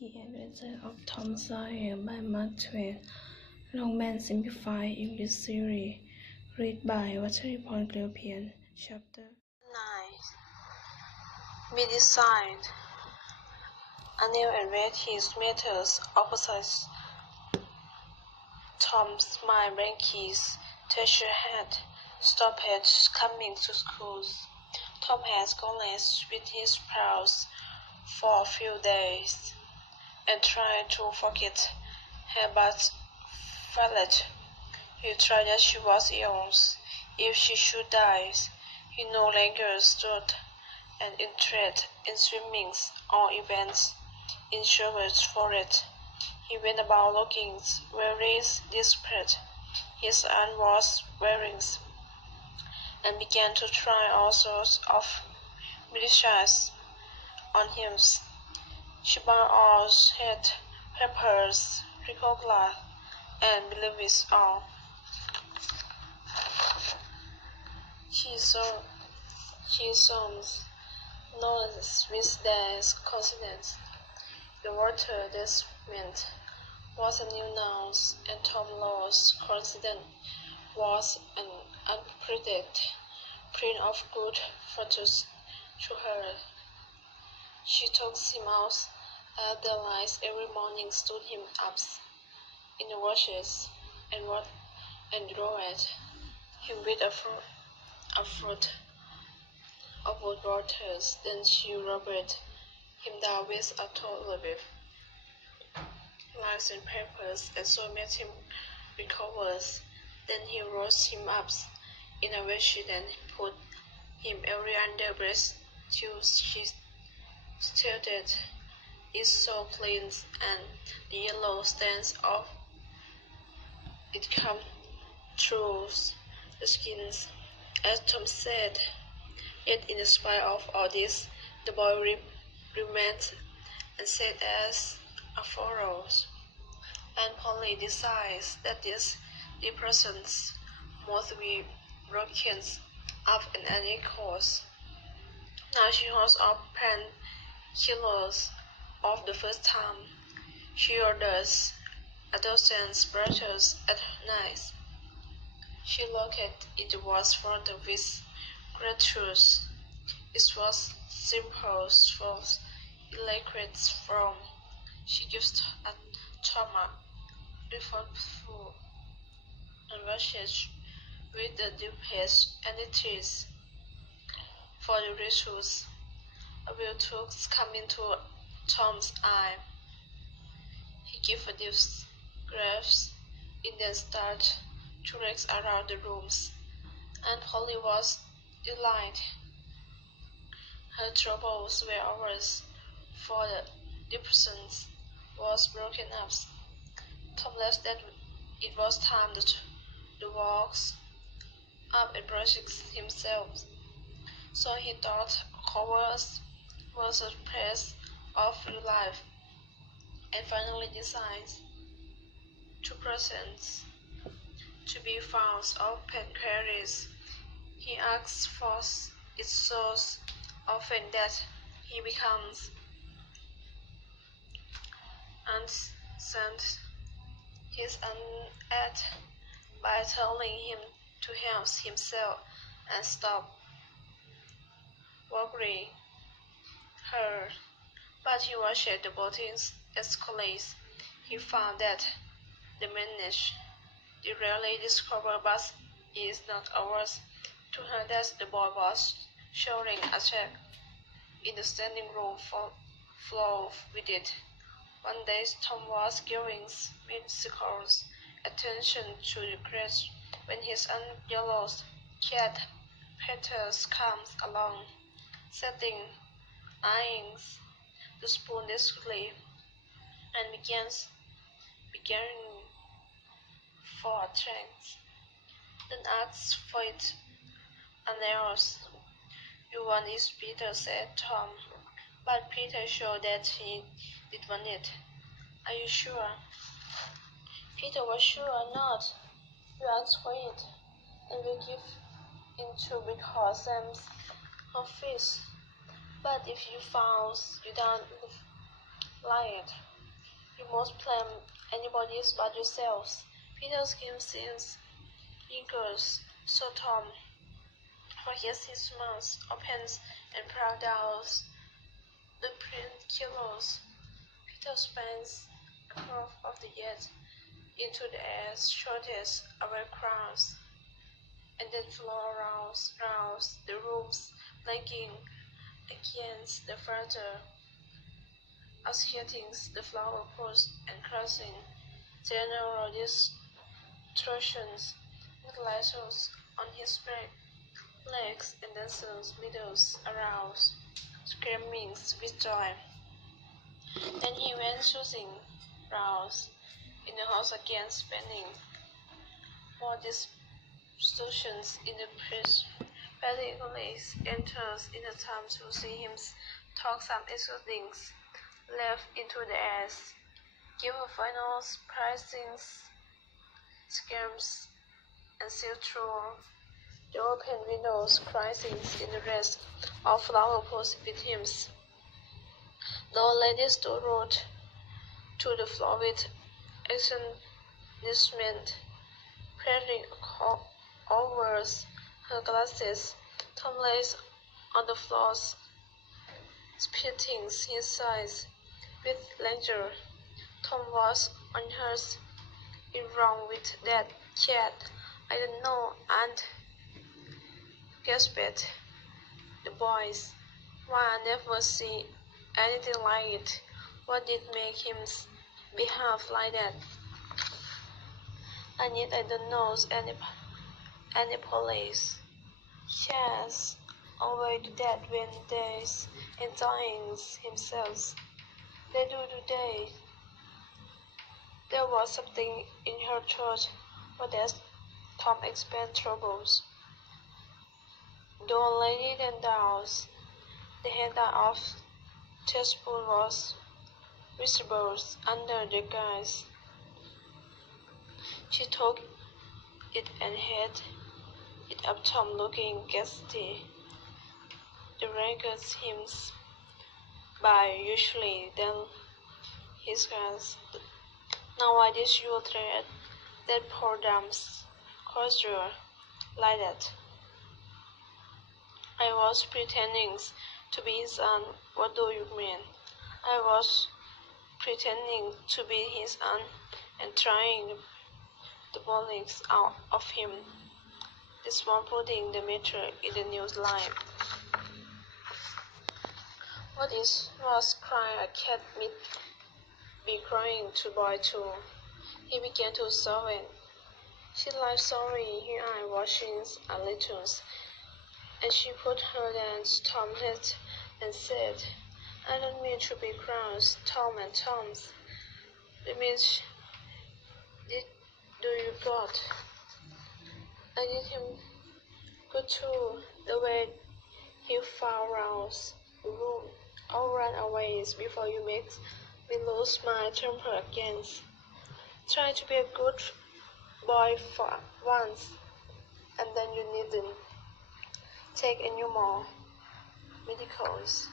The Adventure of Tom Sawyer by Mark Twain. Long Man Simplified English Series. Read by Watchareeporn Kliewphian. Chapter 9. Be designed. Anil and read his methods opposites. Tom's mind Blanky's teacher had stopped coming to school. Tom has gone with his pals for a few days and tried to forget her but failed. He tried that she was ill. If she should die, he no longer stood an interest in swimming or events in search for it. He went about looking very desperate. His aunt was wearing and began to try all sorts of medicines on him. She bought all had peppers, ricotta, and believe it all. She sums noticed with their consonants. The water this meant was a new noun, and Tom Law's consonant was an unpredicted print of good fortune to her. She took him out at the lights every morning, stood him up in the washes, and rolled him with a fruit of wood waters. Then she rubbed him down with a toilet lights and peppers, and so made him recover. Then he rolled him up in a bedsheet and put him every under breast till she stated it so clean, and the yellow stains of it come through the skins, as Tom said. Yet in spite of all this, the boy remained and said as follows. And Polly decides that this depressions must be broken up in any course. Now she holds up painkillers of the first time. She orders a dozen brushes at night. She looked at it was front with gratitude. It was simple, for liquid from. She gives a Thomas refull and rushes with the deepest entities for the rituals. A real took come into Tom's eye. He gave a deep grasp and then started to race around the rooms, and Polly was delighted. Her troubles were over, for the depression was broken up. Tom left that it was time to walk up and brush himself. So he thought covers was a place of life, and finally decided to present to be found of pancreas. He asks for its source often that he becomes and sent his aunt by telling him to help himself and stop worrying her. But he watched the bottles escalate. He found that the manage the rarely discovered but is not ours to her that the boy was showing a check in the standing room floor with it. One day Tom was giving musical attention to the crash when his aunt yellow cat Peters comes along, eyeing the spoon discreetly, and beginning for a chance. Then asks for it announced. You want this, Peter, said Tom. But Peter showed that he did want it. Are you sure? Peter was sure not. You asked for it, and we give in to because Sam's her fish. But if you found you don't Lied. You must blame anybody but yourselves. Peter's game seems eager, so Tom, for his mouth opens and proud out the print kilos. Peter spans a curve of the yet into the air's shortest away crowds, and then floor rounds the rooms, blanking against the further outskirting the flower pots and crossing general distortions with lassos on his back, legs, and dancers middles aroused, screaming with joy. Then he went shooting rounds in the house again, spending more distortions in the press. Particularly enters in the time to see him talk some extra things left into the ass, give a final pricing scams, and see through the open windows, crisis in the rest of flower pots with him. The old lady stood rooted to the floor with astonishment, pressing over her glasses. Tom lay on the floor, spitting his sides with languor. Tom was unhurt. "It's wrong with that cat. I don't know," and gasped the boys. "Why, I never see anything like it. What did make him behave like that?" "And yet I don't know any police." "Yes, always do that when they's enjoying themselves. They do today." There was something in her throat, but as Tom explained troubles. The old lady then down. The handle of teaspoon was visible under the guise. She took it and held it up, Tom looking ghastly. The ragged hymns by usually then his glance. "Now why did you treat that poor dame's costume like that?" "I was pretending to be his aunt." "What do you mean?" "I was pretending to be his aunt and trying the bollocks out of him." This one putting the matter in the news line. "What was crying? A cat might be crying to boy too." He began to sob. "She like sorry, here I watching a little," and she put her hands on Tom's head and said, "I don't mean to be cross, Tom and Tom's. It means do you got? I did him good too, the way he found round the room. I'll run away before you make me lose my temper again. Try to be a good boy for once, and then you needn't take any more medicals."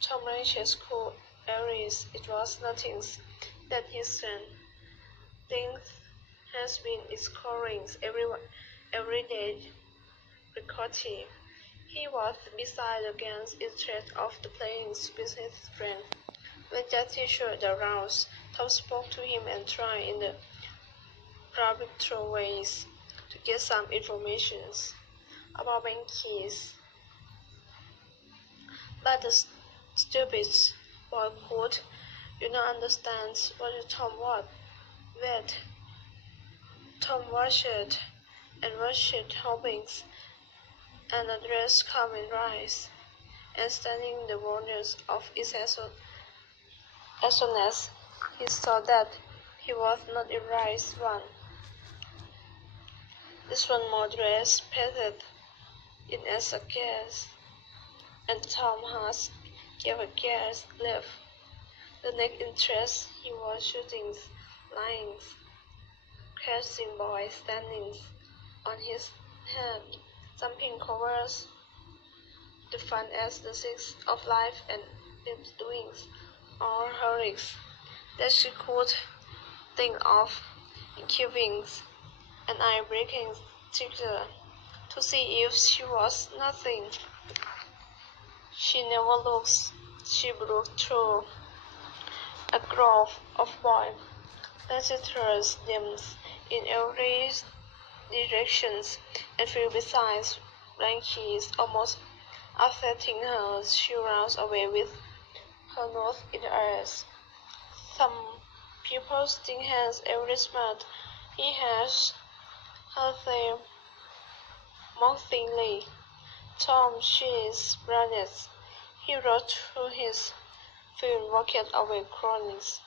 Tom Rachel's cool Aries. It was nothing that his son thinks has been scoring every day recording. He was beside against interest of the playing with his friend. When that teacher aroused, Tom spoke to him and tried in the arbitrary ways to get some information about bankies. But the stupid boy could not understand what Tom was. Wait. Tom watched and watched, hoping an address come and rise, and studying the wonders of its awesomeness, he saw that he was not the right one. This one more dress painted in as a gas, and Tom has gave a gas left. The next interest he was shooting, lying, crashing boy standing on his head, jumping covers the fun as the six of life and its doings or hurries that she could think of, giving an eye-breaking stare to see if she was nothing. She never looks. She broke through a grove of boys, visitors them in every direction, and flew beside Blanky's, almost upsetting her. She runs away with her nose in the air. Some people still has every smart he has, her say mockingly. Tom, she is brilliant. He wrote through his film rocket away chronics.